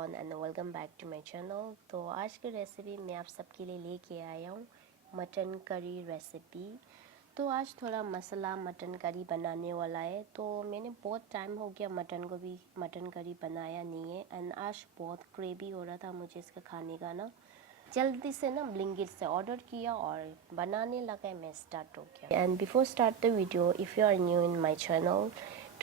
Everyone and welcome back to my channel. तो आज की रेसिपी मैं आप सबके लिए लेके आया हूँ मटन करी रेसिपी। तो आज थोड़ा मसाला मटन करी बनाने वाला है। तो मैंने बहुत टाइम हो गया मटन करी बनाया नहीं है एंड आज बहुत क्रेवी हो रहा था मुझे इसका खाने का ना। जल्दी से ना ब्लिंकिट से ऑर्डर किया और बनाने लगा मैं स्टार्ट हो गया। And before start the video, if you are new in my channel,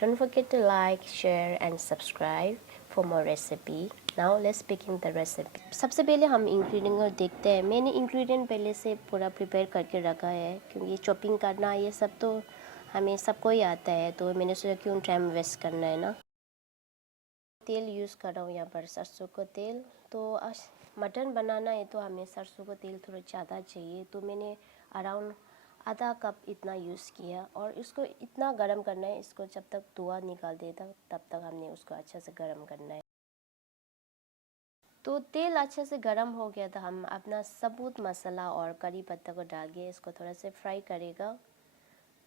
don't forget to like, share and subscribe for more recipe. Now let's begin the recipe. सबसे पहले हम इंग्रेडिएंट देखते हैं। मैंने इंग्रेडिएंट पहले से पूरा प्रिपेयर करके रखा है क्योंकि चॉपिंग करना ये सब तो हमें सबको ही आता है, तो मैंने सोचा क्यों टाइम वेस्ट करना है ना। तेल यूज़ कर रहा हूँ यहाँ पर सरसों का तेल। तो आज मटन बनाना है तो हमें सरसों का तेल थोड़ा ज़्यादा चाहिए, तो मैंने अराउंड आधा कप इतना यूज़ किया और इसको इतना गरम करना है, इसको जब तक धुआं निकाल देता तब तक हमने उसको अच्छा से गरम करना है। तो तेल अच्छे से गरम हो गया था, हम अपना सबूत मसाला और करी पत्ता को डाल के इसको थोड़ा से फ्राई करेगा।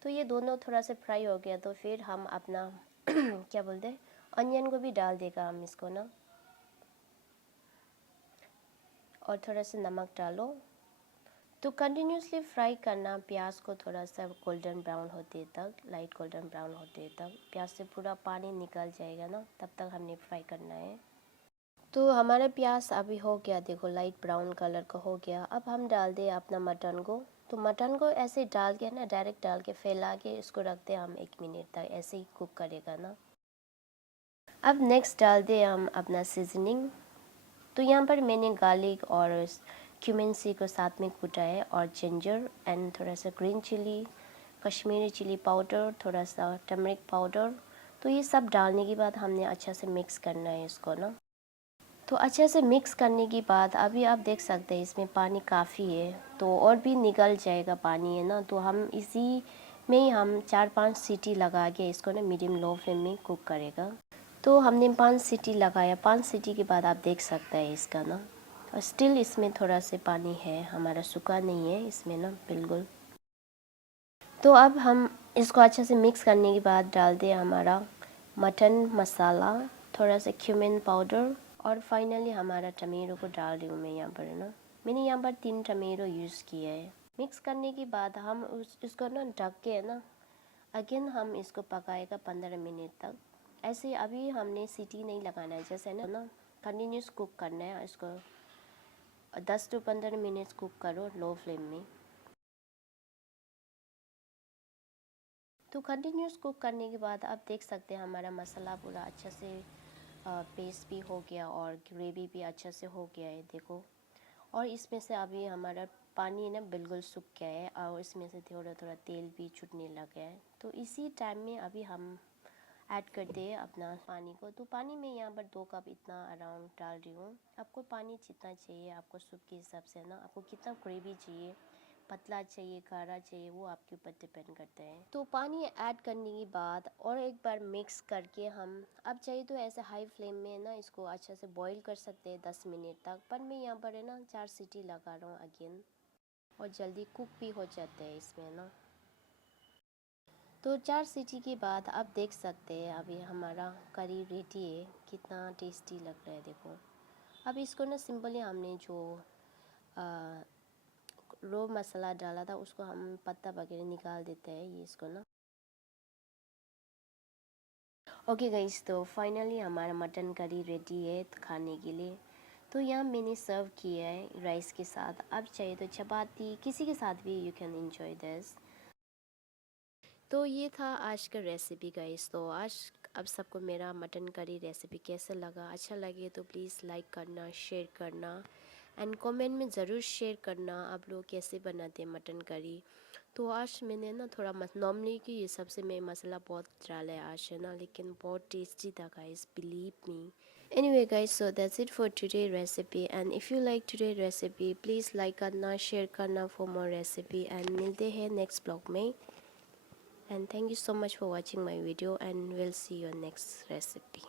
तो ये दोनों थोड़ा से फ्राई हो गया तो फिर हम अपना क्या बोलते हैं अनियन को भी डाल देगा हम इसको ना, और थोड़ा सा नमक डालो। तो कंटिन्यूसली फ्राई करना प्याज को थोड़ा सा गोल्डन ब्राउन होते तक, लाइट गोल्डन ब्राउन होते तक। प्याज से पूरा पानी निकल जाएगा ना, तब तक हमने फ्राई करना है। तो हमारा प्याज अभी हो गया, देखो लाइट ब्राउन कलर का हो गया। अब हम डाल दे अपना मटन को। तो मटन को ऐसे डाल के ना डायरेक्ट डाल के फैला के इसको रखते हम 1 मिनट तक, ऐसे ही कुक करेगा ना। अब नेक्स्ट डाल दे हम अपना सीजनिंग। तो यहाँ पर मैंने गार्लिक और क्यूमिन सीड को साथ में कूटा है और जिंजर एंड थोड़ा सा green chilli, Kashmiri chilli powder, थोड़ा सा टर्मरिक पाउडर। तो ये सब डालने के बाद हमने अच्छा से मिक्स करना है इसको ना। तो अच्छे से मिक्स करने के बाद अभी आप देख सकते हैं इसमें पानी काफ़ी है, तो और भी निकल जाएगा पानी है ना। तो हम इसी में ही हम 4-5 सीटी लगा के इसको ना मीडियम लो फ्लेम में कुक करेगा। तो हमने 5 सीटी लगाया। 5 सीटी के बाद आप देख सकते हैं इसका ना, और स्टिल इसमें थोड़ा से पानी है, हमारा सूखा नहीं है इसमें ना बिल्कुल। तो अब हम इसको अच्छे से मिक्स करने के बाद डाल दें हमारा मटन मसाला, थोड़ा सा क्यूमिन पाउडर और फाइनली हमारा टमेटो को डाल रही हूँ मैं यहाँ पर ना। मैंने यहाँ पर 3 टमेटो यूज़ किया है। मिक्स करने के बाद हम इसको ना ढक के ना अगेन हम इसको पकाएगा 15 मिनट तक। ऐसे अभी हमने सीटी नहीं लगाना है, जैसे ना कंटिन्यूस कुक करना है इसको। 10 to 15 मिनट्स कुक करो लो फ्लेम में। तो कंटिन्यूस कुक करने के बाद आप देख सकते हैं हमारा मसाला पूरा अच्छा से पेस्ट भी हो गया और ग्रेवी भी अच्छा से हो गया है, देखो। और इसमें से अभी हमारा पानी ना बिल्कुल सूख गया है और इसमें से थोड़ा थोड़ा तेल भी छूटने लगा है। तो इसी टाइम में अभी हम ऐड करते हैं अपना पानी को। तो पानी में यहाँ पर 2 कप इतना अराउंड डाल रही हूँ। आपको पानी जितना चाहिए, आपको सूप के हिसाब से ना, आपको कितना ग्रेवी चाहिए, पतला चाहिए गाढ़ा चाहिए, वो आपके ऊपर डिपेंड करता है। तो पानी ऐड करने के बाद और एक बार मिक्स करके हम अब चाहिए तो ऐसे हाई फ्लेम में ना इसको अच्छा से बॉईल कर सकते हैं 10 मिनट तक। पर मैं यहाँ पर है ना 4 सीटी लगा रहा हूँ अगेन, और जल्दी कुक भी हो जाते हैं इसमें ना। तो 4 सीटी के बाद आप देख सकते हैं अभी हमारा करी रेडी है। कितना टेस्टी लग रहा है, देखो। अब इसको ना सिंपली हमने जो रो मसाला डाला था उसको हम पत्ता वगैरह निकाल देते हैं ये इसको ना। ओके गाइस, तो फाइनली हमारा मटन करी रेडी है खाने के लिए। तो यहाँ मैंने सर्व किया है राइस के साथ। आप चाहिए तो चपाती किसी के साथ भी यू कैन एंजॉय दिस। तो ये था आज का रेसिपी गाइस। तो आज अब सबको मेरा मटन करी रेसिपी कैसा लगा, अच्छा लगे तो प्लीज़ लाइक करना, शेयर करना एंड कमेंट में ज़रूर शेयर करना आप लोग कैसे बनाते हैं मटन करी। तो आज मैंने ना थोड़ा नॉर्मली कि ये सबसे मैं मसाला बहुत डाला है आज है ना, लेकिन बहुत टेस्टी था guys, believe me. Anyway guys, so that's it for today recipe, and if you like today recipe please like करना, share करना for more recipe, and मिलते हैं next vlog में। And thank you so much for watching my video, and we'll see you next recipe.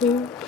हूँ।